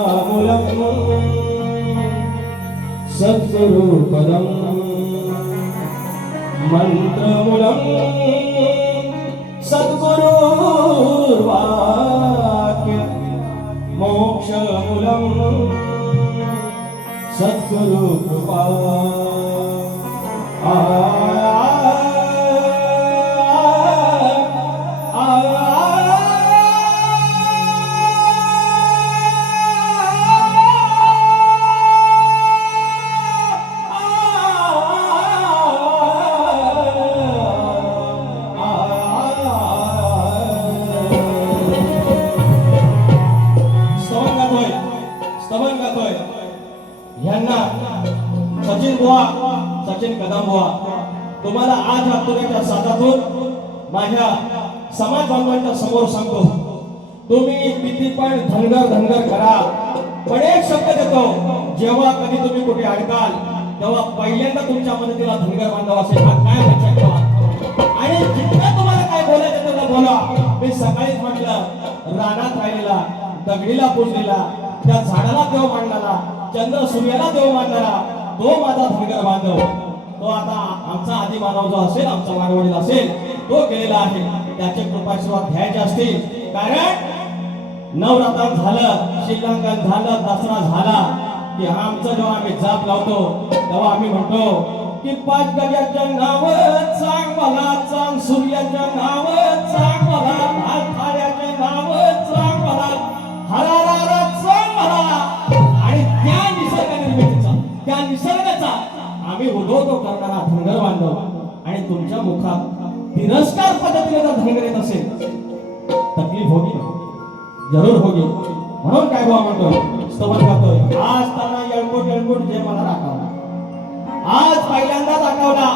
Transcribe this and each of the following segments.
मंत्रमूलम सद्गुरु पदम मंत्रमूलम सद्गुरु वाक्य मोक्षमूलम सद्गुरु कृपा सचिन कदम बुवा तुम्हाला आज आतुराच्या साथातून माझ्या समाज बांधवांच्या समोर सांगतो, तुम्ही किती पण धनगर करा, पण एक शब्द देतो, जेव्हा कधी तुम्ही कुठे अडकाल तेव्हा पहिल्यांदा तुमच्या मदतीला धनगर बांधव असेल हा काय लक्षात ठेवा. आणि जितकं तुम्हाला काय बोलायचं तेवढं बोला. मी सकाळीच म्हटलं, रानात राहिलेला दगडीला पूजलेला त्या झाडाला देव मांडणारा चंद्र सूर्याला देव मांडणारा तो माझा धनगर बांधव, तो आता आमचा आदी मानव जो असेल, आमचा वाडवडील असेल, तो गेलेला आहे. त्याचे कृपाशीर्वाद घ्यायचे असतील, कारण नवरात्र झालं, श्रीलंकन झालं, दसरा झाला की आमचं जेव्हा आम्ही जाप लावतो तेव्हा आम्ही म्हणतो की 5 गजाचं नाव सांग मला, चांग सूर्याचं नाव सांग मला, थाळ्याचं नाव सांग मला, हरारा सांग मला. आणि त्या निसर्ग निर्मितीचा, त्या निसर्गाचा आम्ही उदोदो करणारा धनगर बांधव. आणि तुमच्या मुखात तिरस्कार पद्धतीने जर धनगर येत असेल, तकलीफ होगी, जरूर होगी. म्हणून काय बुवा म्हणतोय, स्तवन करतोय, आज त्यांना येळकोट जे मला राखावला, आज पहिल्यांदा दाखवला.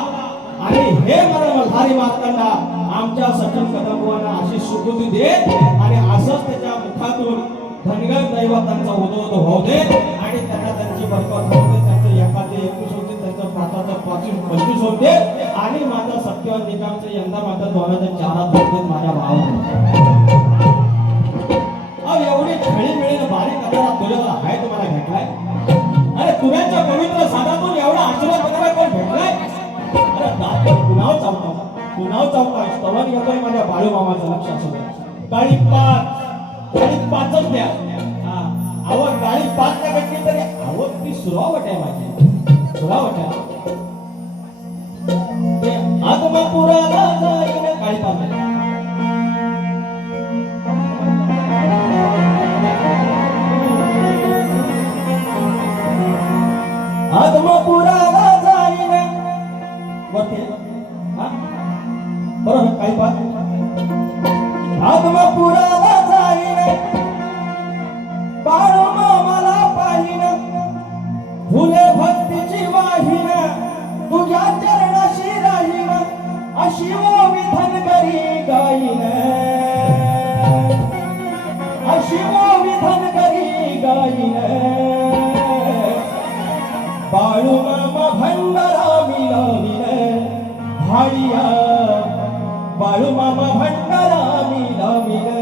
आणि हे मल्हारी मार्तंडा आमच्या सचिन कदम बुवांना अशी सुकृती दे आणि असंच त्याच्या मुखातून धनगर दैवतांचा उदोद होऊ दे आणि त्यांना त्यांची बरकत होऊ दे, त्यांचं एखादे 21 होते, त्यांचं पाताचं 25 होते. आणि माझा सत्य निकामचं यंदा माझं 2004 होते माझ्या भावाला. एवढी खेळी मिळेल बारीक कथाला तुझ्याला आहे तुम्हाला भेटलाय. अरे तुझ्याच्या पवित्र साधातून एवढा आशीर्वाद बघायला कोण भेटलाय. अरे दाते पुन्हा चावता स्तवन घेतोय माझ्या बाळू मामाचं लक्ष असू द्या. गाडी 5च द्या. आवड गाडी 5 त्या भेटली तरी आवड ती सुरावट आहे माझी, सुरावट आहे. आत्मपुराला जाईन गाडी 5 आत्मपुराला जाईन वरती बरोबर काही पाच. आत्मपुराला जाईन बाळू मामाला पाहिन, फुले भक्तीची वाहीन, तुझ्या चरणाशी राहीन, अशी ओवी धनगरी गाईन, अशी ओवी धनगरी गाईन. बाळू मामा भंडारा मिळविन भाडिया, बाळू मामा भंडारा मिळविन.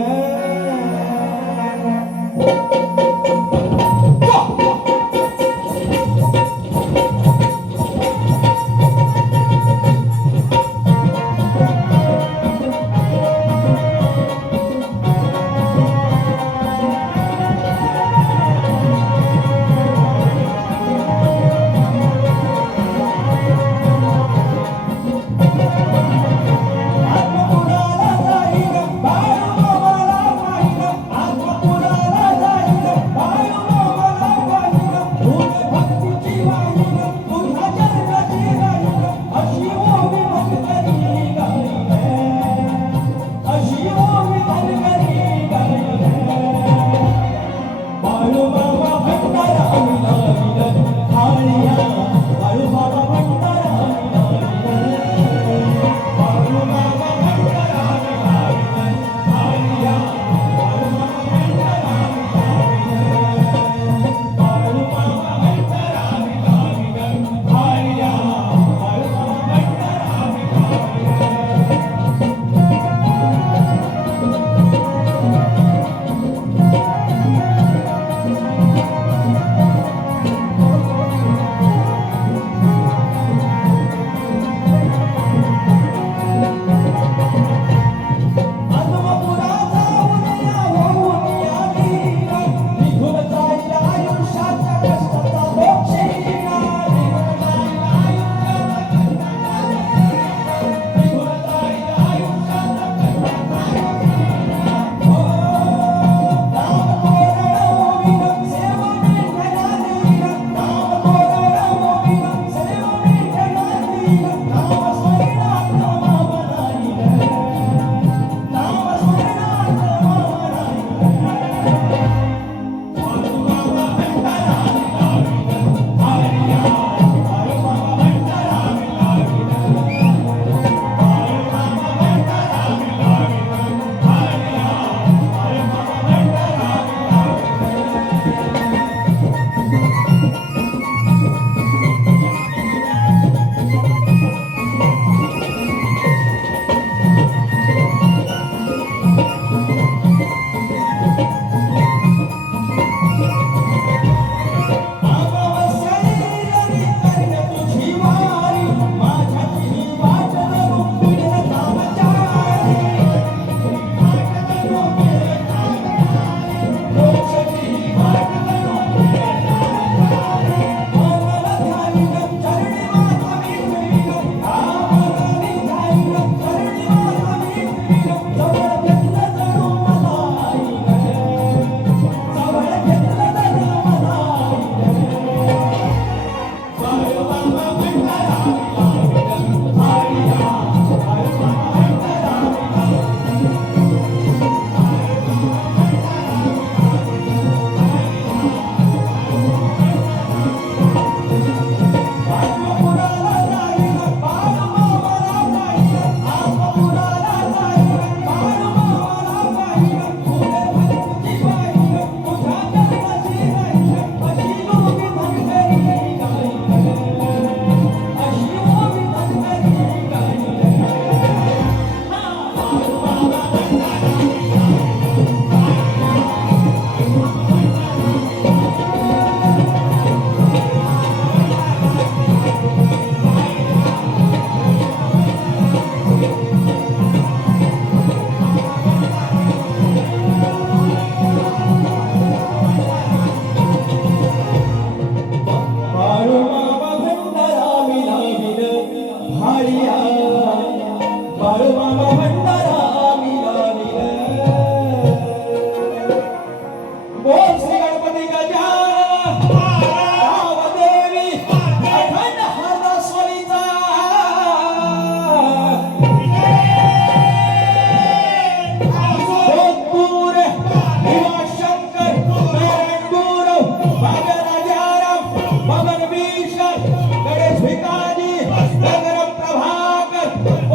भाग्य राजाराम मगन भीषण गणेश भिकाजी नगर प्रभाकर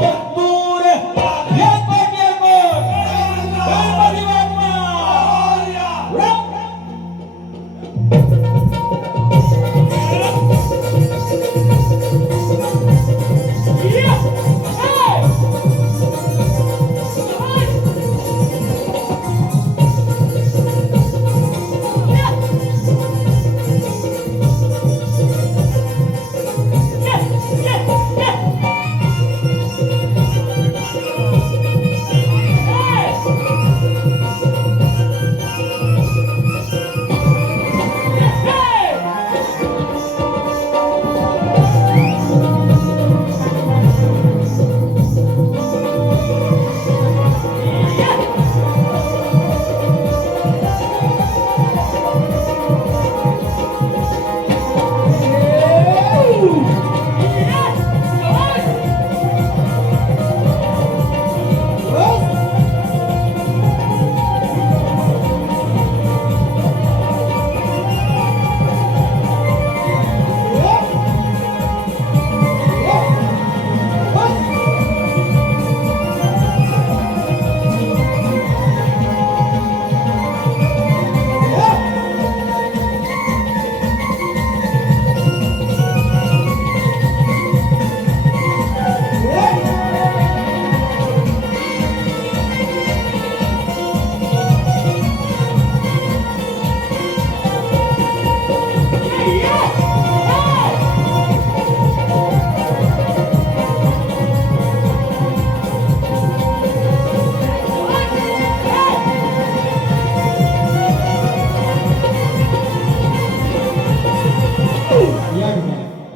ओतूर येकोट गणपती बाप्पा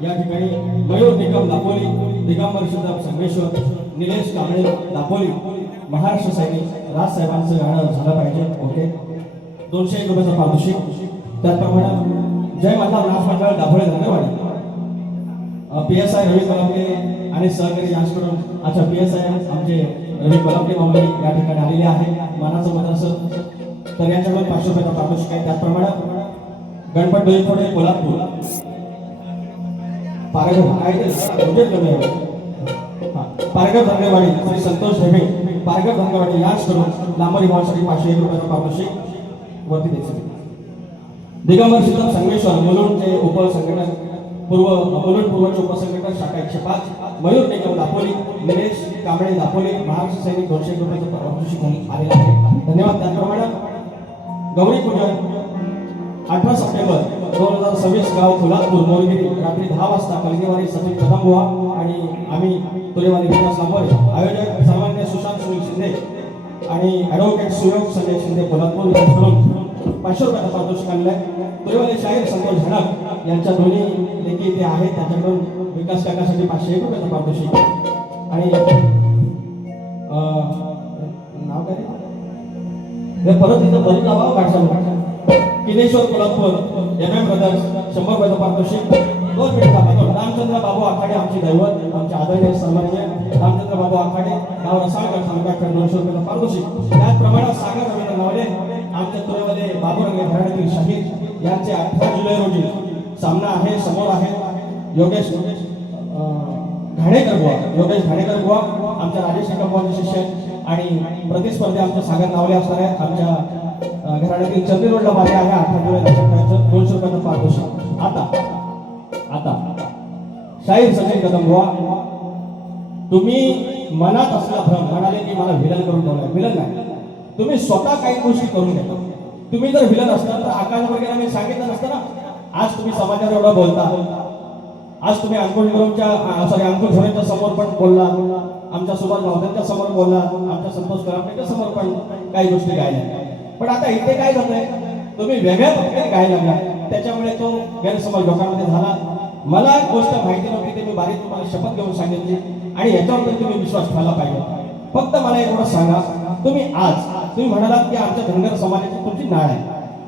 या ठिकाणी मयूर निकम दापोली दिगंबर सुद्धा संगमेश्वर निलेश कांबळे दापोली महाराष्ट्र सैनिक राजसाहेबांचं गाणं झालं पाहिजे. ओके 201 रुपयाचं पारितोषिक. त्याचप्रमाणे जय माता नाच मंडळ दापोली धन्यवाद. PSI रवी कलमले आणि सहकारी यांच्याकडून अच्छा PSI आमचे रवी कलमले माऊली या ठिकाणी आलेले आहे. मानाचं मत असं तर यांच्याकडून 500 रुपयाचा पारितोषिक आहे. त्याचप्रमाणे गणपत डोईफोडे कोल्हापूर पारगाव धंगेवाडी श्री संतोष हेमे पारगाव धंगेवाडी याच करून लांबरी भावासाठी 501 रुपयाचा पारितोषिक वरती द्यायचे. दिगंबर सिद्धम संगमेश्वर मुलुंडचे उपसंघटक पूर्वचे उपसंघटक शाखा 105 मयूर निकम दापोली निलेश कांबळे दापोली महाराष्ट्र सैनिक 201 रुपयाचं पारितोषिक आलेलं आहे. धन्यवाद. त्याचप्रमाणे गौरी पूजन 18 सप्टेंबर 2026 गाव कोल्हापूर मोरगिरी रात्री 10 वाजता कलगीवाडी सचिन कदमबुवा आणि आम्ही तुरेवाडी विकास लांबरे आयोजक सन्माननीय सुशांत सुनील शिंदे आणि ॲडव्होकेट सुयोग संजय शिंदे कोल्हापूर यांच्याकडून 500 रुपयाचा पारितोषिक आणलाय. तुरेवाडी शाहीर संतोष झणक यांच्या दोन्ही लेखी इथे आहेत. त्यांच्याकडून विकास काकासाठी 501 रुपयाचा पारितोषिक आणि नाव काय हे परत इथं बदल लावा काढसा किनेश्वर कोल्हापूर MM ब्रदर्स 100 रुपयाचं पारितोषिक. 2 मिनिट रामचंद्र बाबू आखाडे आमचे दैवत आमचे आदरणीय सन्माननीय रामचंद्र बाबू आखाडे गाव रसाळगड तालुक्याकडे 200 रुपयाचं पारितोषिक. त्याचप्रमाणे सागर रवींद्र नावले आमच्या तुरेमध्ये बाबूरंगे घराण्यातील शाहीर यांचे 18 जुलै रोजी सामना आहे. समोर आहे योगेश घाणेकर बुवा आमच्या राजेश निकमचे शिष्य आणि प्रतिस्पर्धी आमचे सागर नावले असणार आहेत. आमच्या घराण्यातील चंद्री रोडला बाजार आहे. 18 जुलै लक्षात ठेवायचं. 200 रुपयाचं पारितोषिक. आता शाहीर सचिन कदमबुवा तुम्ही मनात असला भ्रम म्हणाले की मला विलन करून ठेवलाय. विलन नाही, तुम्ही स्वतः काही गोष्टी करून घेता. तुम्ही जर विलन असता तर आकाश वगैरे मी सांगितलं नसतं ना. आज तुम्ही समाजावर एवढं बोलता. आज तुम्ही अंकुश झोरेच्या समोर पण बोलला, आमच्या सुभाष भावतांच्या समोर बोलला, आमच्या संतोष करामटेच्या समोर पण काही गोष्टी गायल्या. पण आता इथे काय झालंय, तुम्ही वेगळ्या प्रकारे गायला लागला. त्याच्यामुळे तो गैरसमज लोकांमध्ये झाला. मला एक गोष्ट माहिती नव्हती ते मी बारीक तुम्हाला शपथ घेऊन सांगितली आणि याच्यावर तुम्ही विश्वास ठेवला पाहिजे. फक्त मला एवढं सांगा, तुम्ही म्हणालात की आमच्या धनगर समाजाची तुमची नाळ आहे.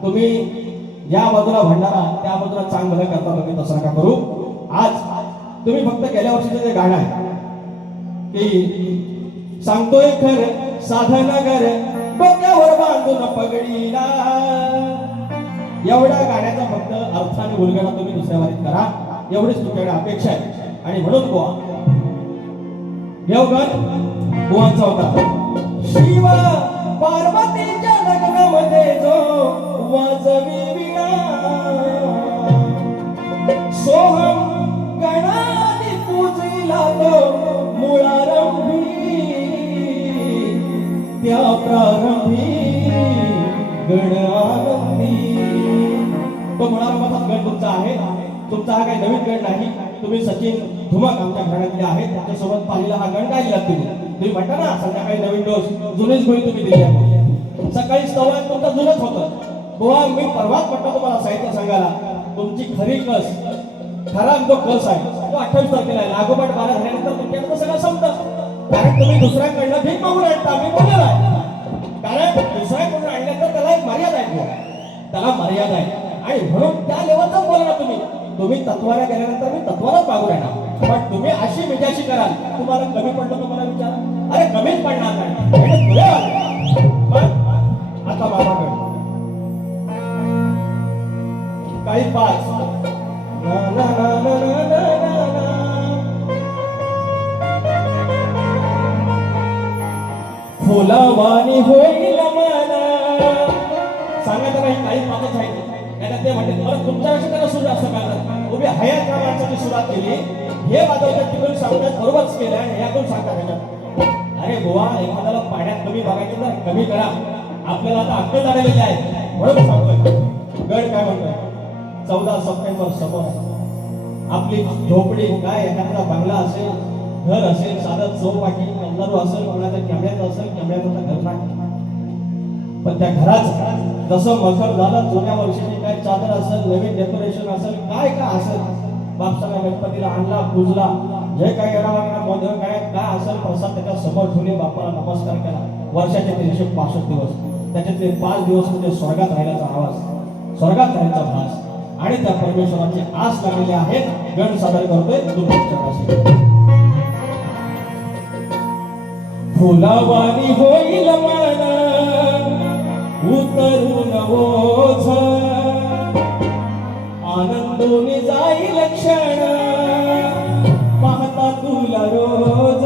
तुम्ही या बाजूला भंडारा त्या बाजूला चांगलं करता. तुम्ही तसं नका करू. आज तुम्ही फक्त गेल्या वर्षीचं जे गाणं आहे की सांगतोय खरं साधन घर डोक्यावर बांधून पगडीला, एवढ्या गाण्याचा फक्त अर्थाने उलगडा तुम्ही दुसऱ्या वारीत करा, एवढीच तुमच्याकडे अपेक्षा आहे. आणि म्हणून बुवा देवगण बुवांचा होता. शिव पार्वतीच्या लग्नामध्ये जो वाजवी विणा, सोहम गणाने पूजिला तो मुळारंभी, त्या प्रारंभी गण आनंदी. तो मुळारंभाचा गण तुमचा आहे. तुमचा हा काही नवीन गण नाही. तुम्ही सचिन धुमक आमच्या घराण्यातले आहेत, त्याच्यासोबत पाहिला हा गण गायला तुम्ही म्हणता ना संध्याकाळी नवीन डोस जुनेच गोळी तुम्ही दिली आहे. सकाळी स्तवन तुमचं जुनच होतं. बुवा मी परवाच म्हटलं तुम्हाला साहित्य संघाला, तुमची खरी कस, खरा जो कस आहे तो 28 तारखेला आहे. लागोपाठ 12 झाल्यानंतर तुमच्याकडे सगळं संपतं. कारण तुम्ही दुसऱ्याकडनं भीक मागून आणता, मी बोललेलो आहे. कारण दुसऱ्याकडून आणल्यानंतर त्याला एक मर्यादा आहे, त्याला मर्यादा आहे. आणि म्हणून त्या लेवलचं बोला ना तुम्ही तत्वाला गेल्यानंतर मी तत्वालाच मागू राहणार. पण तुम्ही अशी मिजाशी कराल, तुम्हाला कमी पडलं तुम्हाला विचारा, अरे कमीच पडणार नाही. आता बाबाकडे काही 5 ना ना ना ना ना ना ना. फुलावानी होईल मला, सांगायचं नाही काही 5च आहे. ते म्हणते अरे तुमच्यापेक्षा त्याला सूर जास्त करतात. उभी हयात या माणसाची सुरुवात केली, हे वाजवतात तिकडून सांगतात बरोबरच केलं आणि याकडून सांगतात ह्याच्यात. अरे बुवा एखाद्याला पाण्यात कमी बघायचं तर कमी करा. आपल्याला आता अक्कल झालेली आहे म्हणून सांगतोय. गड काय म्हणतोय 14 सप्टेंबर समोर आपली झोपडी काय एखादा बंगला असेल, घर असेल, साधं चौपाटी अंधारू असेल, कोणाचं कॅमेऱ्याचं असेल, कॅमेऱ्याचं घर नाही. पण त्या घराचं जसं मखर झालं, जुन्या वर्षीची काय चादर असेल, नवीन डेकोरेशन असेल, काय काय असेल, बापसाला गणपतीला आणला, पूजला, जे काही येणारा मोदक काय असेल प्रसाद त्याच्या समोर ठेवले, बापाला नमस्कार केला. वर्षाचे 365 दिवस, त्याच्यातले 5 दिवस म्हणजे स्वर्गात राहिल्याचा आवाज, स्वर्गात राहायचा भास आणि त्या परमेश्वराची आस लागलेली आहे. गण सादर करतोय तुमच्या फुलावानी होईल मला उतरून ओझ, आनंदोने जाईल क्षण पाहता तुला रोज.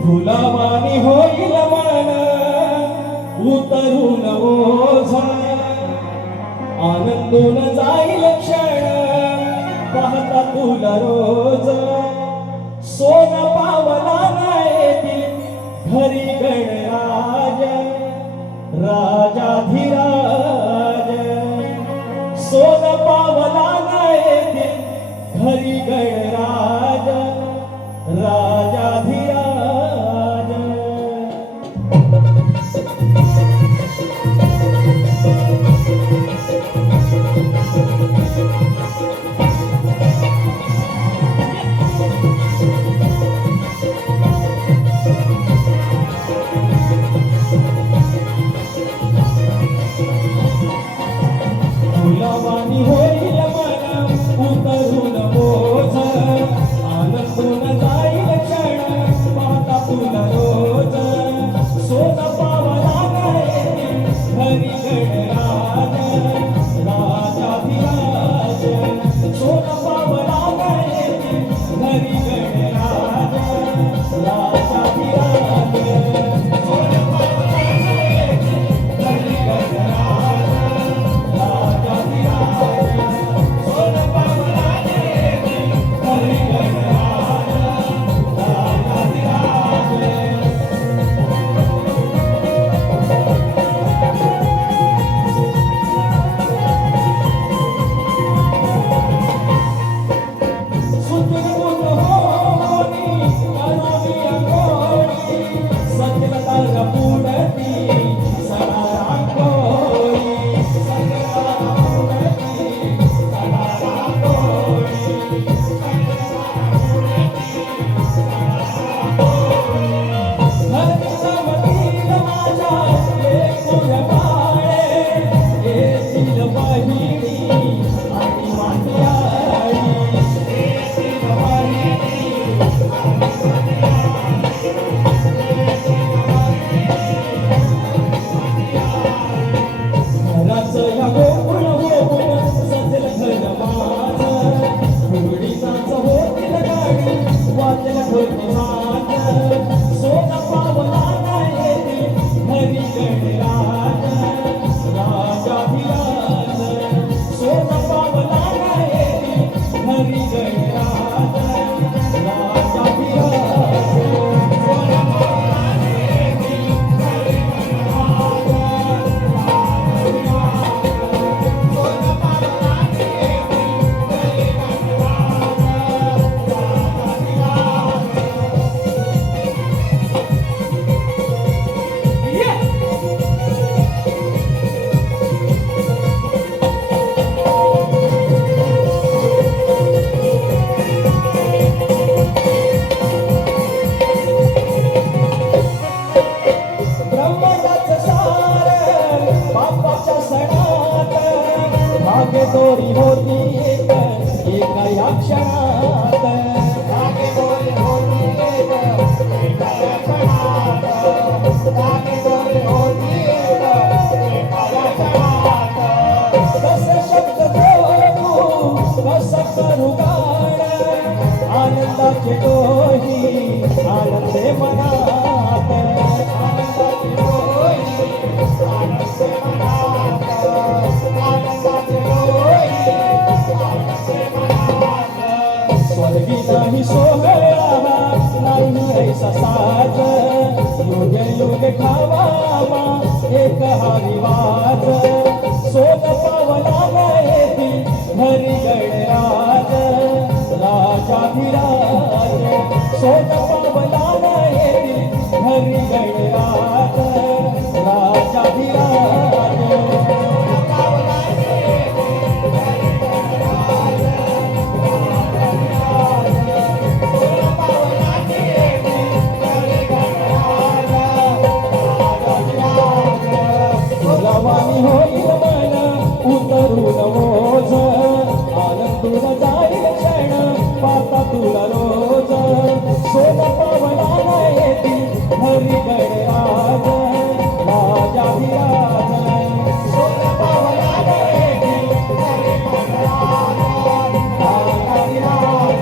फुलावानी होईल मन उतरून ओझ, आनंदोन जाईल क्षण पाहता तुला रोज. सोन पावला नाही घरी गणराज, राजाधिराज. सोन पावला नाही घरी गणराज, राजाधिराज. फुलावानी होईल मन उतरून ओझ, आनंदून जाईल क्षण पाहता तुला रोज. सोन पावला नाही घरी गणराज, राजाधिराज. सोन पावला नाही घरी गणराज, राजाधिराज. सोन पावला नाही घरी गणराज, राजाधिराज. धागे दोरी होती एक एका या क्षणात धागे दोरी होती एक एका या क्षणात धागे दोरी होती एक एका या क्षणात कसे शब्द जोडू कसं करू गाणं आनंदाचे डोही आनंदे मनात आनंदाचे डोही आनंदे मनात आनंदाचे डोही आनंदे मनात स्वर्गी नाही सोहळा नाही ऐसा साज युगे युगे खावा एक हा रिवाज सोन पावला गळेती घरी गणराज राजाधिराज सोन पावला गळेती घरी गणराज राजाधिराज रवानी होईल मन उतरून मोज आनंदून जाईल क्षण पाता तुला रोज सोन पावला येती हरी गणराज राजाधिराज सोन पावला येती हरी गणराज राजाधिराज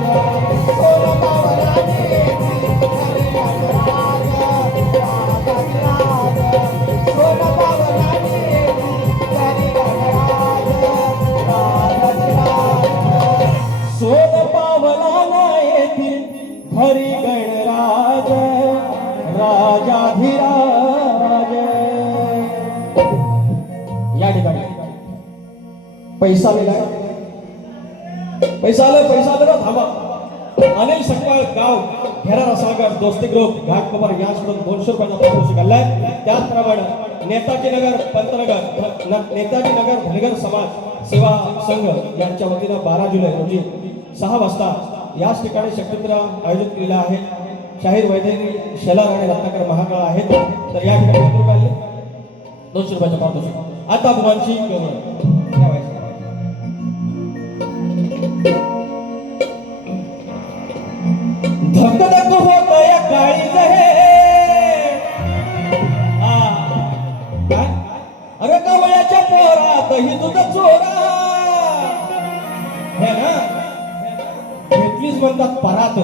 सोन पावला येती हरी गणराज राजाधिराज सोन पावला सोन पावला येथील हरी गणराज राजाधिराज या ठिकाणी पैसा लिहिलाय पैसा आलं ना थांबा अनिल सकपाळ गाव घेरा रसागर दोस्ती ग्रुप घाटकोपर याकडून 200 रुपयाचा पारितोषिक आलाय त्याचप्रमाणे नेताजी नगर पंतनगर नेताजी नगर धनगर समाज सेवा संघ यांच्या वतीनं 12 जुलै रोजी 6 वाजता याच ठिकाणी शक्तिपूजा आयोजित केलेला आहे शाहीर वैद्यनी शेलार आणि रत्नाकर महाकाळ आहेत तर या ठिकाणी किती रुपये आले 200 रुपयाचा पारितोषिक आता बुवांची धकधक होत या काळीज हे काय अरे कवळ्याच्या पोरात ही दूध चोरा हे ना घेतलीच म्हणतात परात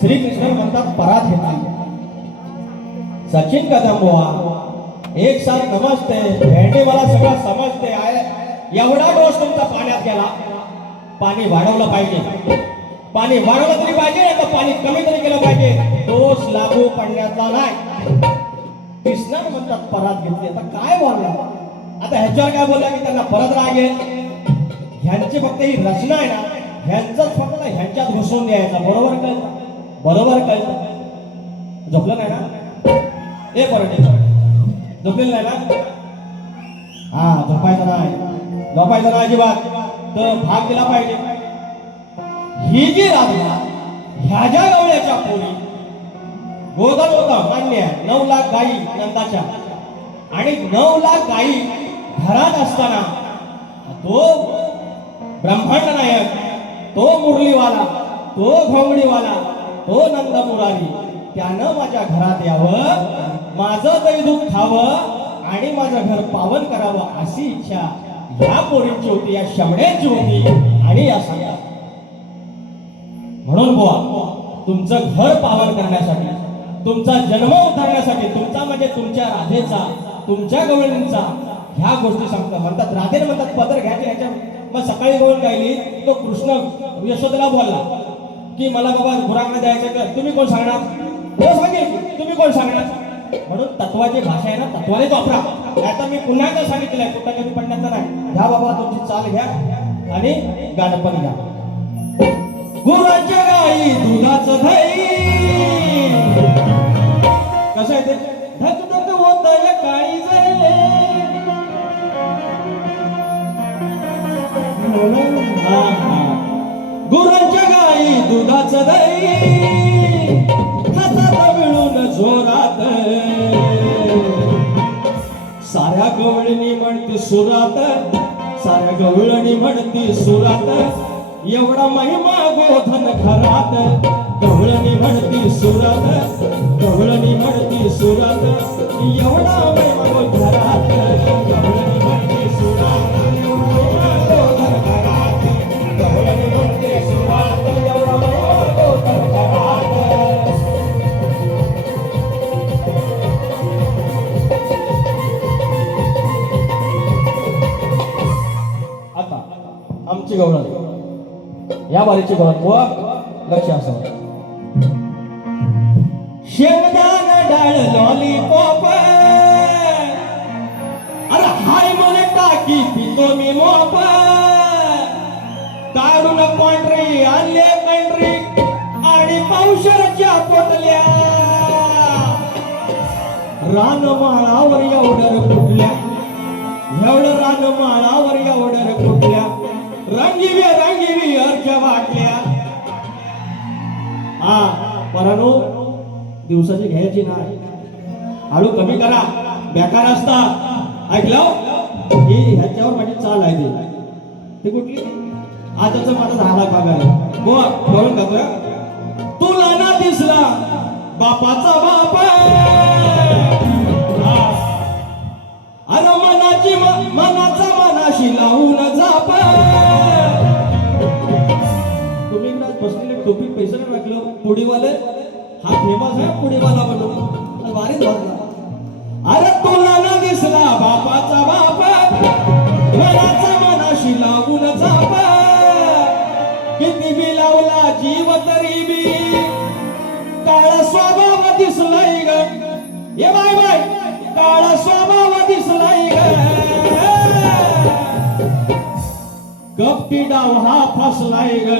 श्रीकृष्ण म्हणतात परात घेतली सचिन कदम एक साथ नमस्ते भेंडे मला सगळं समजते आहे एवढा डोस तुमचा पाण्यात गेला पाणी वाढवलं पाहिजे पाणी वाढवलं तरी पाहिजे आता पाणी कमी तरी केलं पाहिजे डोस लागू पडण्याचा नाही कृष्ण म्हणतात परात घेतली आता काय बोलला आता ह्याच्यावर काय बोलला की त्यांना परत राग येईल ह्यांची फक्त ही रचना आहे ना ह्यांचंच फक्त ह्यांच्यात घुसवून द्यायचा बरोबर कळतं झोपलं नाही ना ए परत झोपलेलं नाही ना हा झोपायचं नाही अजिबात तर भाग दिला पाहिजे ही जी राधा ह्या ज्या गवळ्याच्या पोरी गोधन होता मान्य 9 लाख गायी नंदाच्या आणि 9 लाख गायी घरात असताना तो ब्रह्मांड नायक तो मुरलीवाला तो घोंगडीवाला तो नंद मुरारी त्यानं माझ्या घरात यावं माझं दैदूक खावं आणि माझं घर पावन करावं अशी इच्छा या पोरींची होती या शमड्यांची होती आणि या सगळ्या म्हणून बुवा तुमचं घर पावन करण्यासाठी तुमचा जन्म उतरण्यासाठी तुमचा म्हणजे तुमच्या राधेचा तुमच्या गवळणींचा ह्या गोष्टी सांगतात म्हणतात राधेने म्हणतात पदर घ्यायचे ह्याच्या मग सकाळी बोल गायली तो कृष्ण यशोदेला बोलला की मला बाबा गुरांना द्यायचं का तुम्ही कोण सांगणार तो सांगेल तुम्ही कोण सांगणार म्हणून तत्वाची भाषा आहे ना तत्वानेच वापरा नाहीतर मी पुन्हा एकदा सांगितलंय कुठं कधी पडण्याचं नाही घ्या बाबा तुमची चाल घ्या आणि गाणं पण घ्या गुरांच्या गाई दुधाचं दही कसं आहे ते धक धक होत या काळी गुरांच्या गाई दुधाचं दही हातात मिळून जोरात साऱ्या गवळणी म्हणते सुरात गवळणी म्हणती सुरात एवढा महिमा गोधन घरात गवळणी म्हणती सुरात गवळणी म्हणती सुरात एवढा महिमा गोधन घरात गवळणी म्हणती सुरात एवढा गोधन घरात गवळणी म्हणती सुरात एवढा महिमा गोधन घरात आता आमची गवळण या बारीची गवळण बुवा लक्ष असावं शेंगदाण डाळ लॉलीपॉप अरे हाय म्हणे टाकी पितो मी मोप काढून पांढरी आणले पांढरी आणि पावशरच्या पोटल्या रानमाळावर एवढर कुठल्या एवढं रानमाळावर एवढर कुठल्या रंगीवी अर्घ्य वाटल्या हा परानो दिवसाची घ्यायची नाही हळू कमी करा बेकार असता ऐकलं ही ह्याच्यावर माझी चाल आहे ते कुठली आजचा माझा झाला पगार गोवा बरोबर का बरं तुला ना दिसला बापाचा बाप अरे मनाचा मनाशी लावून जाप तुम्ही इकडे बसलेले टोपी पैसे नाही टाकलं पुडीवाले हा फेमस आहे पुडीवाला बनवून वारीच वाजला अरे तुला ना दिसला बापाचा बाप मनाचा मनाशी लावून जाप किती बी लावला जीव तरी बी काळा स्वभाव दिसलाय ग ये बाय बाय काळा स्वभाव दिसलाय ग कपटी डाव हा फसलाय ग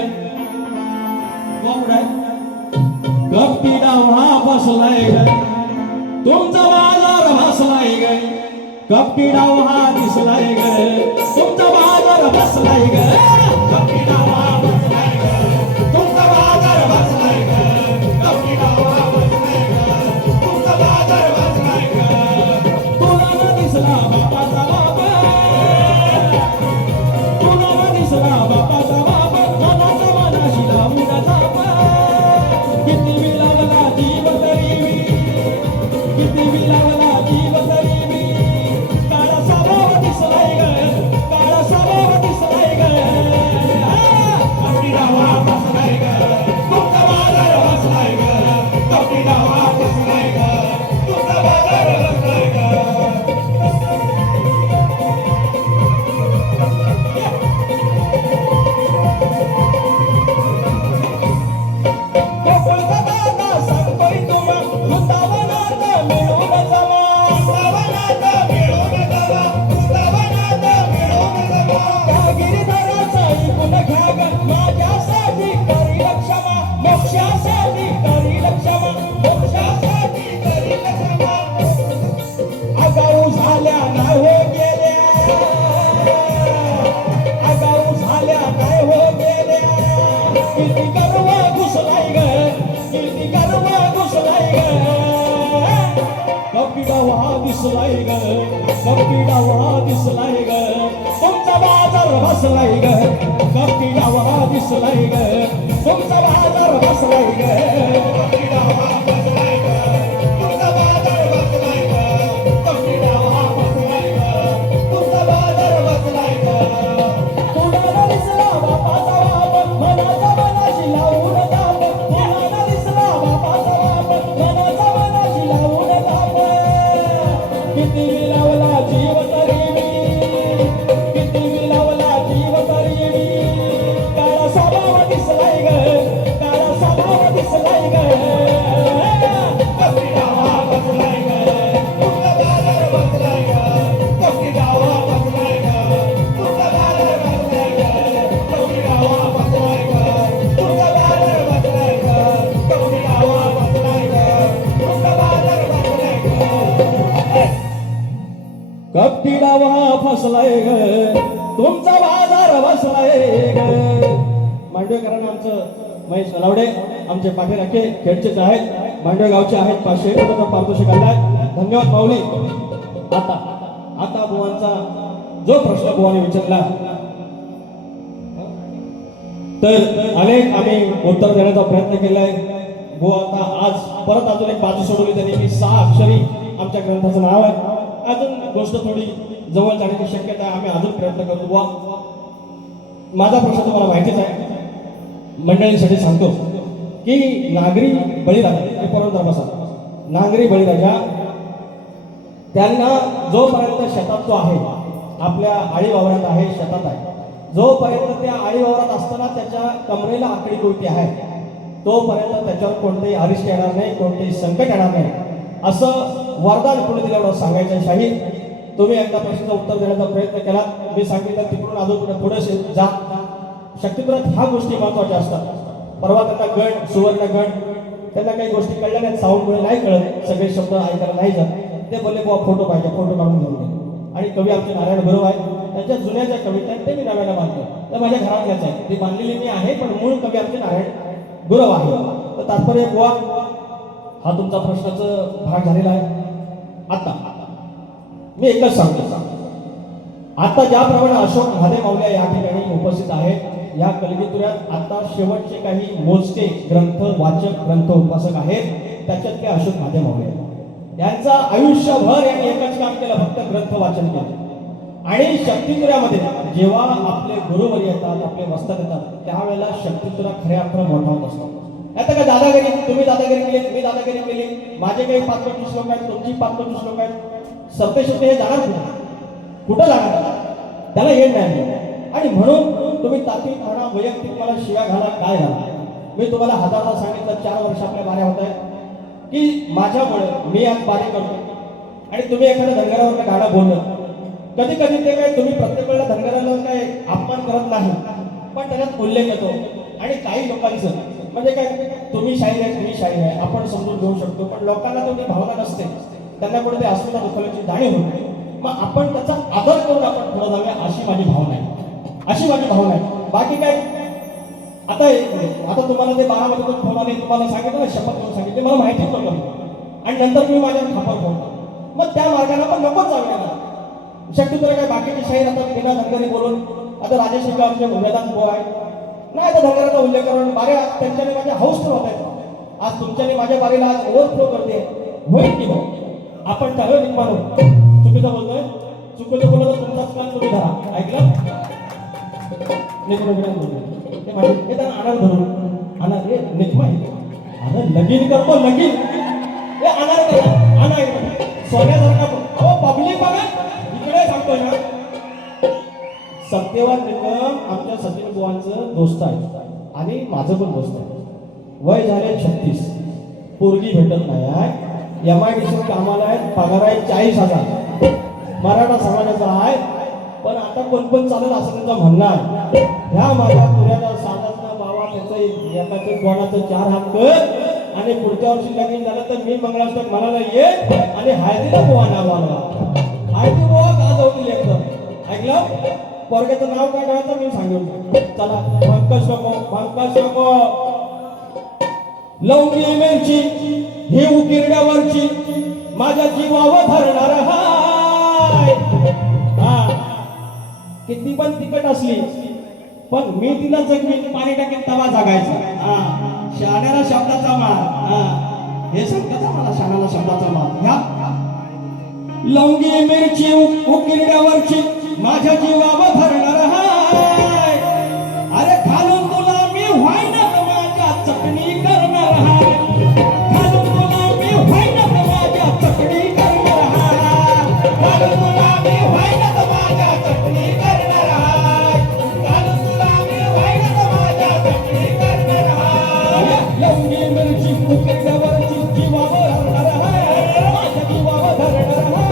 कपटी डाव हा फसलाय ग तुमचा बाजार फसलाय ग कपटी डाव हा दिसलाय ग तुमचा बाजार फसलाय ग कपटी डाव हा फसलाय ग तुमचा बाजार फसलाय ग कपटी डाव हा फसलाय ग तुमचा बाजार फसलाय ग तुला न दिसला बापाचा बाप तुला न दिसला बापाचा बाप मनाचा मनाशी लावून जाप किती बी लावला जीव तरी किती बी लावला जीव तरी काळा स्वभाव दिसलाय ग काळा स्वभाव दिसलाय ग कपटी डावा फसलाय ग तुमचा बाजार फसलाय ग कपटी डावा फसलाय ग तुमचा बाजार फसलाय ग माझ्यासाठी करील क्षमा मोक्षासाठी करील क्षमा मोक्षासाठी करील क्षमा आगाऊ झाल्या नाही हो गेल्या आगाऊ झाल्या नाही हो गेल्या किती गर्व घुसलाय ग किती गर्व घुसलाय ग कपटी डावा दिसलाय ग कपटी डावा दिसलाय ग तुमचा बाजार बसलाय ग कपटी डावा दिसलाय ग तुमचा बाजार बसलाय ग कपटी डावा बसलाय ग तुमचा बाजार बसलाय ग कपटी डावा बसलाय ग तुमचा बाजार बसलाय ग तुला दिसला बापाचा बाप मनाचा मनाशी लावून जाप तुला दिसला बापाचा बाप मनाचा मनाशी लावून जाप किती लावला जीव तरी किती लावला जीव तरी काळा स्वभाव दिसलाय ग काळा स्वभाव दिसलाय ग कपटी डावा बसलाय ग तुमचा बाजार बसलाय ग कपटी डावा बसलाय ग तुमचा बाजार बसलाय ग कपटी डावा बसलाय ग तुमचा बाजार बसलाय ग कपटी डावा बसलाय ग तुमचा बाजार बसलाय ग कपटी डावा फसलाय ग तुमचा बाजार बसलाय ग मांडवेकरांना आमचं महेश नलावडे आमचे पाठीराखे खेडचेच आहेत मांडवे गावचे आहेत 500 रुपयाचा पारितोषिक आणलाय धन्यवाद माऊली आता बुवांचा जो प्रश्न बुवाने विचारला तर अनेक आम्ही उत्तर देण्याचा प्रयत्न केलाय. बुवा आता आज परत अजून एक बाजू सोडवली त्यांनी की 6 अक्षरी आमच्या ग्रंथाचं नाव आहे. अजून गोष्ट थोडी जवळ जाण्याची शक्यता आहे. आम्ही अजून प्रयत्न करतो. बुवा माझा प्रश्न तुम्हाला माहितीच आहे, मंडळींसाठी सांगतो की नागरी बळीराजा हे परंपरा बसा. नागरी बळीराजा त्यांना जोपर्यंत शेतात तो आहे, आपल्या आळी वावरात आहे, शेतात आहे, जोपर्यंत त्या आळी वावरात असताना त्याच्या कमरेला आकडी कोणती आहे, तोपर्यंत त्याच्यावर कोणतेही अरिष्ट येणार नाही, कोणतेही संकट येणार नाही, असं वरदान पुढे दिल्यावर सांगायचं आहे. शाहीर, तुम्ही एकदा प्रश्नाचं उत्तर देण्याचा प्रयत्न केला. मी सांगितलं तिकडून अजून पुढे जा. शक्तिपुरात ह्या गोष्टी महत्वाच्या असतात. परवा त्यांना गण सुवर्ण गण त्यांना काही गोष्टी कळल्या नाहीत, साऊंडमुळे नाही कळत, सगळे शब्द ऐकायला नाही जात. ते बोलले बुवा फोटो पाहिजे, फोटो काढून घेऊन गेले. आणि कवी आमचे नारायण गुरु आहे, त्यांच्या जुन्या ज्या कविता आहेत ते मी नव्यानं बांधतो. त्या माझ्या घरातल्याच आहे, ती बांधलेली मी आहे, पण मूळ कवी आमचे नारायण गुरु आहे. तर तात्पर्य बुवा हा तुमचा प्रश्नाचा भाग झालेला आहे. आता मी एकच सांगतो, आता ज्याप्रमाणे अशोक महादेव माऊल्या या ठिकाणी उपस्थित आहेत, या कलगीतुऱ्यात आता शेवटचे काही मोजके ग्रंथ वाचक, ग्रंथ उपासक आहेत, त्याच्यातले अशोक महादेव माऊल्या यांचा आयुष्यभर यांनी एकच काम केलं, फक्त ग्रंथ वाचन केलं. आणि शक्तितुऱ्यामध्ये जेव्हा आपले गुरुवर येतात, आपले मस्तक येतात, त्यावेळेला शक्तितुरा खऱ्या अर्थानं मोठा होत असतो. आता का दादागिरी, तुम्ही दादागिरी केली, मी दादागिरी केली, माझे काही 5-25 लोक आहेत, तुमची 5-25 लोक आहेत, सरतेशेवटी हे जाणार कुठं जाणार, त्याला येत नाही. आणि म्हणून तुम्ही ताकीद म्हणा, वैयक्तिक मला शिव्या घाला, काय घाला, मी तुम्हाला हजारदा सांगितलं, 4 वर्ष आपल्या बाऱ्या होत आहेत की माझ्यामुळे मी आज बारी करतो आणि तुम्ही एखाद्या धनगरावर गाणं बोललं, कधी कधी ते काय तुम्ही प्रत्येक वेळेला धनगराला काय अपमान करत नाही, पण त्याच्यात उल्लेख येतो. आणि काही लोकांचं म्हणजे काय, तुम्ही शाहीर आहे, तुम्ही शाहीर आहे, आपण समजून घेऊ शकतो, पण लोकांना तेवढी भावना नसते, त्यांना कुठे ते अस्मिता दुखावल्याची जाणीव होते. मग आपण त्याचा आदर करून आपण पुढे जाऊया, अशी माझी भावना आहे, अशी माझी भावना आहे. बाकी काय, आता तुम्हाला ते 12 वाजता फोन आले, तुम्हाला सांगितलं ना, शपथ करून सांगितले, मला माहिती पडलं, आणि नंतर तुम्ही माझ्या खापर फोडला, मग त्या मार्गाने पण नकोच जाऊया ना. शक्यतो काय बाकीचे शाहीर आता बिना धनगरी बोलून, आता राजेश आमचे वेदांत बुवा आहे नाही, आता धनगराचा उल्लेख करून बाऱ्या त्यांच्याने माझ्या हाऊस होत आहेत. आज तुमच्याने माझ्या बारीला आज ओव्हरफ्लो करते, होईल की भाऊ, आपण त्याला निघमानो. चुकीचं बोलतोय, चुकीचं बोललं तर तुमचाच कान तुम्ही धरा, ऐकलं? ते माझे हे त्यांना अनार धरून अनार हे निघमा अरे लगीन करतो, लगीन हे अनार अनार सोन्यासारखा पब्लिक बघा इकडे सांगतोय ना. सत्यवान निकम आमच्या सचिन बुवांचं दोस्त आहे आणि माझं पण दोस्त आहे. वय झाले 36, पोरगी भेटत नाही आहे, MIDC कामाला आहे, पगार आहे 40,000, मराठा समाजाचा आहे, पण आता कोण चालेल असं त्यांचं म्हणणं आहे. ह्या माझ्या पुऱ्याला साधारण बाबा त्याचं एकाचं कोणाचं 4 हात कर आणि पुढच्या वर्षी लगीन झालं तर मी मंगळाष्टक म्हणायला ये आणि हळदीला बुवा नाव आला, हळदी बुवा का जाऊ एकदम, ऐकलं? पोरग्याचं नाव काय करायचं मी सांगितलं. चला, पंकज नको लवंगी मिरची ही उकिरड्यावरची माझ्या जीवावर धरणार हाय. किती पण तिखट असली पण मी तिला जगवीन, पाणी टाकेन तवा जागायचा. शहाण्याला शब्दाचा मार, हे सांगतात मला, शहाण्याला शब्दाचा मार. ह्या लवंगी मिरची उकिरड्यावरची माझ्या जीवावर धरणार हाय. अरे घालून तुला मी व्हायना माझ्या चटणी करणार हाय, घालून तुला मी व्हायना माझ्या चटणी करणार हाय, घालून तुला मी व्हायना माझ्या चटणी करणार हाय, घालून तुला मी व्हायना माझ्या चटणी करणार हाय. लवंगी मिरची उकिरड्यावरची जीवावर धरणार हाय, माझ्या जीवावर धरणार हाय,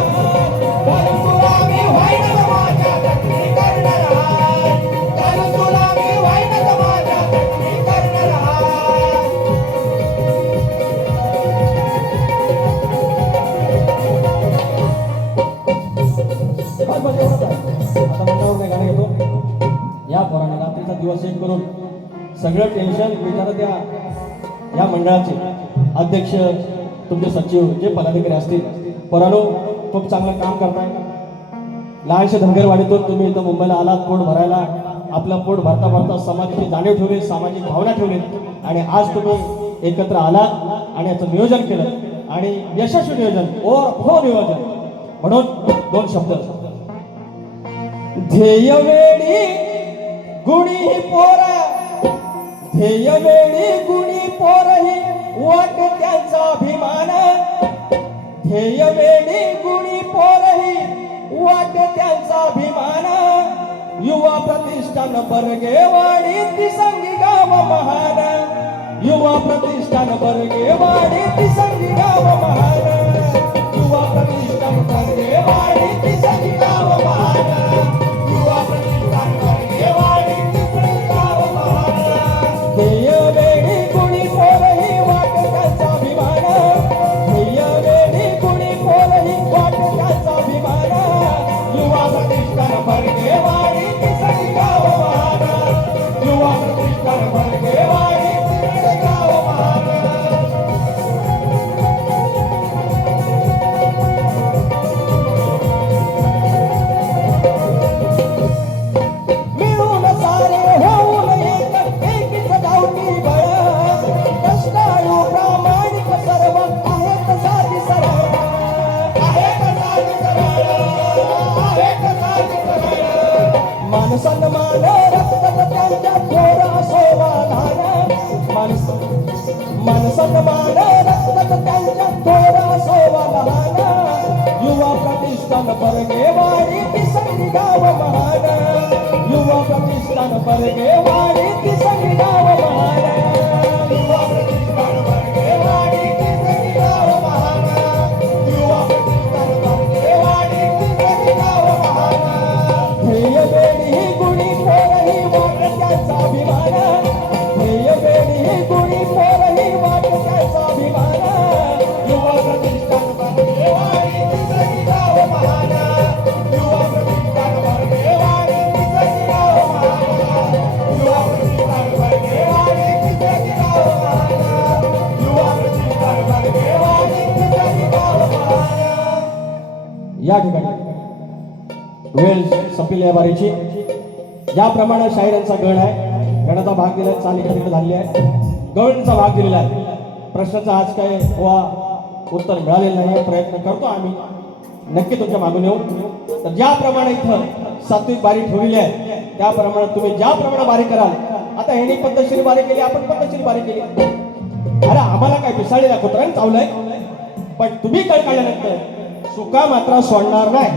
घालून तुला मी व्हायना माझ्या चटणी करणार हाय, घालून तुला मी व्हायना माझ्या चटणी करणार हाय. आता मंडळावर काय गाणं घेतो, या पोराने रात्रीचा दिवस एक करून सगळं टेन्शन विचारत त्या या मंडळाचे अध्यक्ष, तुमचे सचिव, जे पदाधिकारी असतील, पोरांनो खूप चांगलं काम करताय. लहानशा धनगरवाडीतून तुम्ही इथं मुंबईला आलात पोट भरायला, आपलं पोट भरता भरता समाजाची जाणीव ठेवली, सामाजिक भावना ठेवली आणि आज तुम्ही एकत्र आलात आणि याचं नियोजन केलं आणि यशस्वी नियोजन हो नियोजन म्हणून दोन शब्द. ध्येय वेळी गुणी पोरा, ध्येय वेळी गुणी पोरही वाट त्यांचा अभिमान, ध्येय वेळी गुणी पोरही वाट त्यांचा अभिमान. युवा प्रतिष्ठान बर्गेवाडी तिसंगी गाव महान, युवा प्रतिष्ठान बर्गेवाडी तिसंगी गाव महान, युवा प्रतिष्ठान बर्गेवाडी तिसंगी गाव महान, युवा प्रतिष्ठान बर्गेवाडी तिसंगी गाव महान. ध्येय वेळी गुणी पोरही वाट त्यांचा अभिमान, ध्येय वेळी गुणी पोरही वाट त्यांचा अभिमान. युवा प्रतिष्ठान बर्गेवाडी तिसंगी गाव महान, युवा प्रतिष्ठान बर्गेवाडी तिसंगी गाव महान. मिळून सारे होऊन एक, एकीच गावठी बळ, कष्टाळू प्रामाणिक सर्व आहेत साधी सरळ, आहेत साधी सरळ, आहेत साधी सरळ. मान सन्मान रक्तात त्यांच्या थोडा सोवाधान, मान सन्मान रक्तात त्यांच्या थोडा सोवाधान. युवा प्रतिष्ठान बर्गेवाडी तिसंगी गाव महान, युवा प्रतिष्ठान बर्गेवाडी तिसंगी गाव महान, युवा प्रतिष्ठान बर्गेवाडी तिसंगी गाव महान, युवा प्रतिष्ठान बर्गेवाडी तिसंगी गाव महान. ध्येय वेळी गुणी पोरही वाट त्यांचा अभिमान, ध्येय वेळी गुणी पोरही वाट त्यांचा अभिमान. युवा प्रतिष्ठान बर्गेवाडी तिसंगी गाव महान, युवा प्रतिष्ठान बर्गेवाडी तिसंगी गाव महान, युवा प्रतिष्ठान बर्गेवाडी तिसंगी गाव महान, युवा प्रतिष्ठान बर्गेवाडी तिसंगी गाव महान. या ठिकाणी वेळ संपली आहे बारीची. ज्याप्रमाणे शाहिरांचा गण आहे, गणाचा भाग दिला, चाली तिकडे झालेली आहे, गवळणीचा भाग दिलेला आहे. प्रश्नाचं आज काय उत्तर मिळालेलं नाही, प्रयत्न करतो आम्ही नक्की तुमच्या मागून येऊ. तर ज्याप्रमाणे इथं सात्विक बारी ठेवलेली आहे त्याप्रमाणे तुम्ही ज्याप्रमाणे बारी कराल, आता ह्यानी पद्धतशीर बारी केली, आपण पद्धतशीर बारी केली. अरे आम्हाला काय पिसाळीला कुत्र्याने चावलंय, पण तुम्ही काय काढल्यानंतर सुका मात्र सोडणार नाही.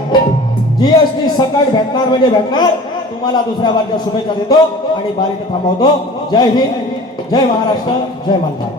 जीएसटी सकट भेटणार म्हणजे भेटणार. तुम्हाला दुसऱ्या बारच्या शुभेच्छा देतो आणि बारीक थांबवतो. जय हिंद, जय महाराष्ट्र, जय मल्हार.